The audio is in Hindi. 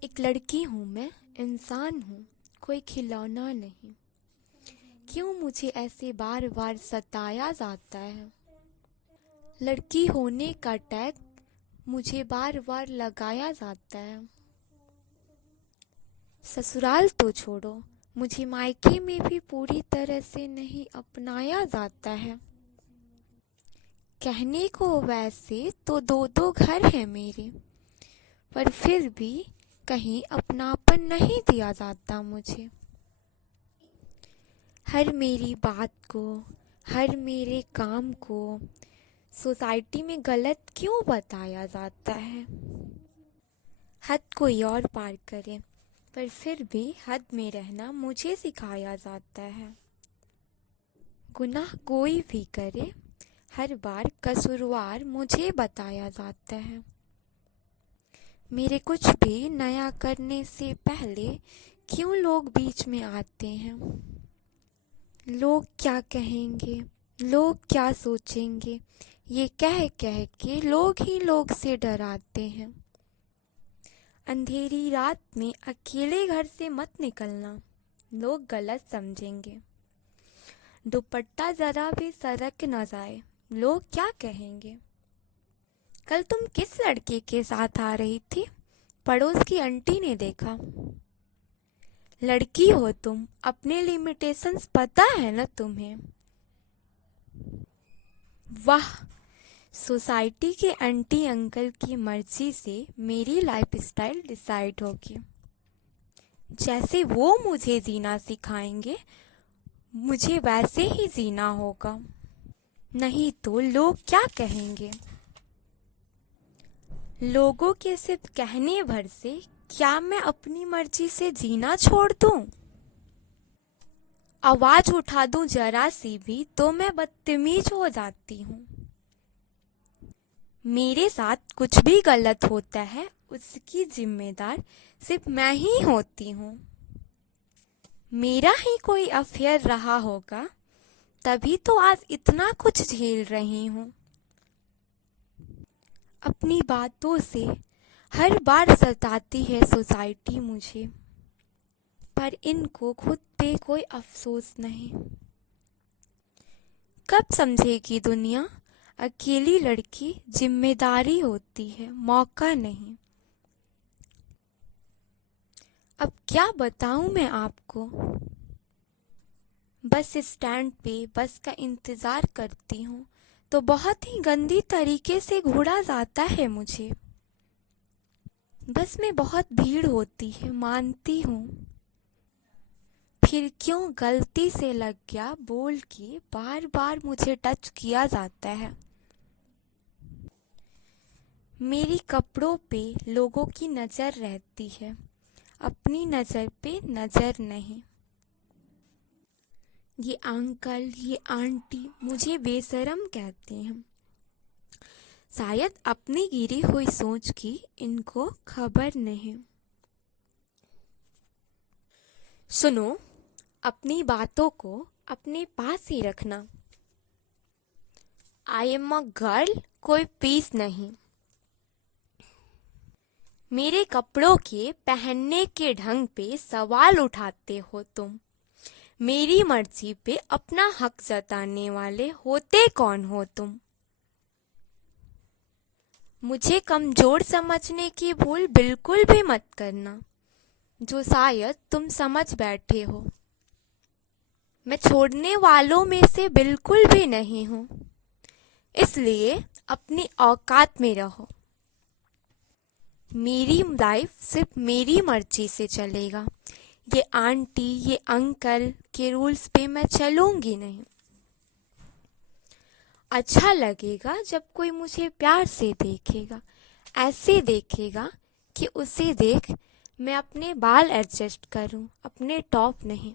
एक लड़की हूँ मैं, इंसान हूँ, कोई खिलौना नहीं। क्यों मुझे ऐसे बार बार सताया जाता है? लड़की होने का टैग मुझे बार बार लगाया जाता है। ससुराल तो छोड़ो, मुझे मायके में भी पूरी तरह से नहीं अपनाया जाता है। कहने को वैसे तो दो दो घर हैं मेरे, पर फिर भी कहीं अपनापन नहीं दिया जाता मुझे। हर मेरी बात को, हर मेरे काम को सोसाइटी में गलत क्यों बताया जाता है? हद कोई और पार करे, पर फिर भी हद में रहना मुझे सिखाया जाता है। गुनाह कोई भी करे, हर बार कसूरवार मुझे बताया जाता है। मेरे कुछ भी नया करने से पहले क्यों लोग बीच में आते हैं? लोग क्या कहेंगे, लोग क्या सोचेंगे, ये कह कह के लोग ही लोग से डराते हैं। अंधेरी रात में अकेले घर से मत निकलना, लोग गलत समझेंगे। दुपट्टा जरा भी सरक न जाए, लोग क्या कहेंगे? कल तुम किस लड़के के साथ आ रही थी? पड़ोस की आंटी ने देखा। लड़की हो तुम, अपने लिमिटेशंस पता है ना तुम्हें? वाह, सोसाइटी के आंटी अंकल की मर्जी से मेरी लाइफस्टाइल डिसाइड होगी। जैसे वो मुझे जीना सिखाएंगे, मुझे वैसे ही जीना होगा, नहीं तो लोग क्या कहेंगे? लोगों के सिर्फ कहने भर से क्या मैं अपनी मर्जी से जीना छोड़ दूं? आवाज उठा दूं जरा सी भी तो मैं बदतमीज हो जाती हूँ। मेरे साथ कुछ भी गलत होता है, उसकी जिम्मेदार सिर्फ मैं ही होती हूँ। मेरा ही कोई अफेयर रहा होगा, तभी तो आज इतना कुछ झेल रही हूँ। अपनी बातों से हर बार सताती है सोसाइटी मुझे, पर इनको खुद पे कोई अफसोस नहीं। कब समझेगी दुनिया, अकेली लड़की जिम्मेदारी होती है, मौका नहीं। अब क्या बताऊं मैं आपको? बस स्टैंड पे बस का इंतजार करती हूँ तो बहुत ही गंदी तरीके से घूरा जाता है मुझे। बस में बहुत भीड़ होती है, मानती हूँ, फिर क्यों गलती से लग गया बोल के बार बार मुझे टच किया जाता है। मेरी कपड़ों पे लोगों की नजर रहती है, अपनी नजर पे नजर नहीं। ये अंकल, ये आंटी मुझे बेशरम कहते हैं। शायद अपनी गिरी हुई सोच की इनको खबर नहीं। सुनो, अपनी बातों को अपने पास ही रखना। आई एम अ गर्ल, कोई पीस नहीं। मेरे कपड़ों के पहनने के ढंग पे सवाल उठाते हो तुम। मेरी मर्जी पे अपना हक जताने वाले होते कौन हो तुम? मुझे कमजोर समझने की भूल बिल्कुल भी मत करना, जो शायद तुम समझ बैठे हो। मैं छोड़ने वालों में से बिल्कुल भी नहीं हूँ, इसलिए अपनी औकात में रहो। मेरी लाइफ सिर्फ मेरी मर्जी से चलेगा, ये आंटी, ये अंकल के रूल्स पे मैं चलूंगी नहीं। अच्छा लगेगा जब कोई मुझे प्यार से देखेगा, ऐसे देखेगा कि उसे देख मैं अपने बाल एडजस्ट करूं, अपने टॉप नहीं।